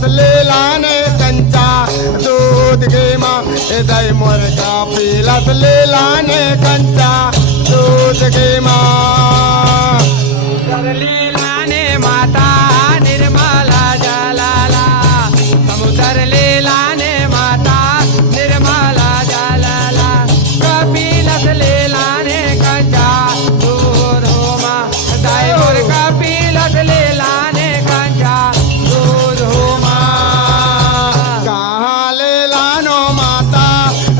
लसलेला ने कंचा दूध घे मा दही मोर कापी लसलेला ने कंचा दूध घे मा लीलाने माता निर्मला जलाला समुद्र लीलाने माता निर्मला जलाला कपिलस लीलाने कंचा दूध होमा दाय मोर कपिलस लीलाने कंचा दूध होमा कहाँ लेला नो माता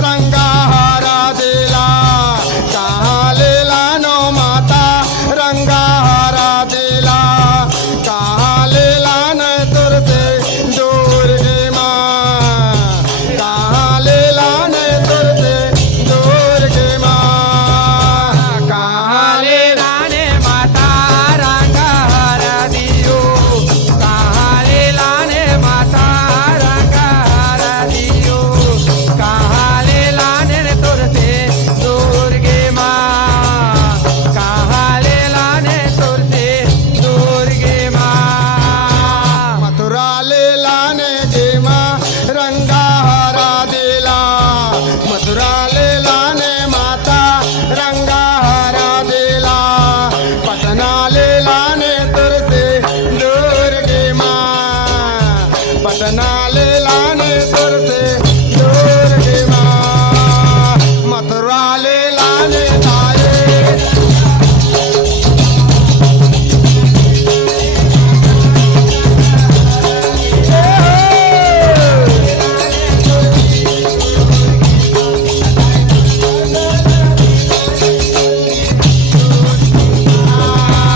रंगा हारा दिला कहाँ लेला नो माता रंगा हारा दिला कहाँ लेला न तुर से दूर गे माँ कहाँ लेला न तुर से दूर गे माँ कहाँ लीलाने माता रंगा हरा दियो कहाँ लीलाने माता रंगा हरा दियो कहाँ लीलाने तुर से दूर गे माँ कहाँ लीलाने तुर से दूर गे माँ मथुरा लेला ने गे माँ रंगा हारा दिला मथुरा लेला ने माता रंगा हारा दिला पटना लेला ने तुर से दूर गे माँ पटना लेला ने तुर से दूर गे माँ मथुरा लेला ने ताये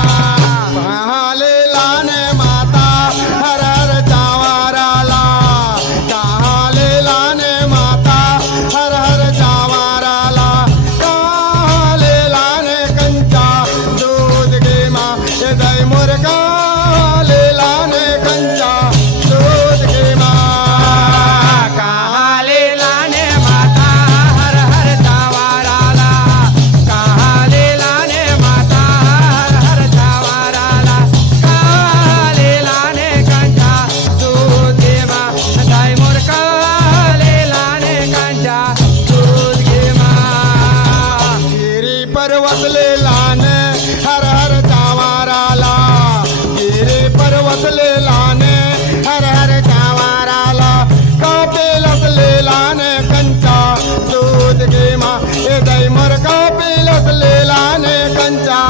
कहाँ लेला ने माता हर हर चावाराला कहाँ लेला ने माता हर हर चावाराला कहाँ लेला ने कंचा दूध गे माँ ये दही मुर्गा लेला ने कंचा दूध गे माँ कहाँ लीलाने माता हर हर चावाराला कहाँ लीलाने माता हर हर चावाराला कहाँ लीलाने कंचा दूध गे माँ दाय मोर कहाँ लीलाने कंचा दूध गे माँ गिरी पर्वत लेला ने हर हर चावाराला गिरी पर्वत लेला ने हर हर चावाराला कपिलस लेला ने कंचा दूध गे माँ ये दही मोर कपिलस लेला ने कंचा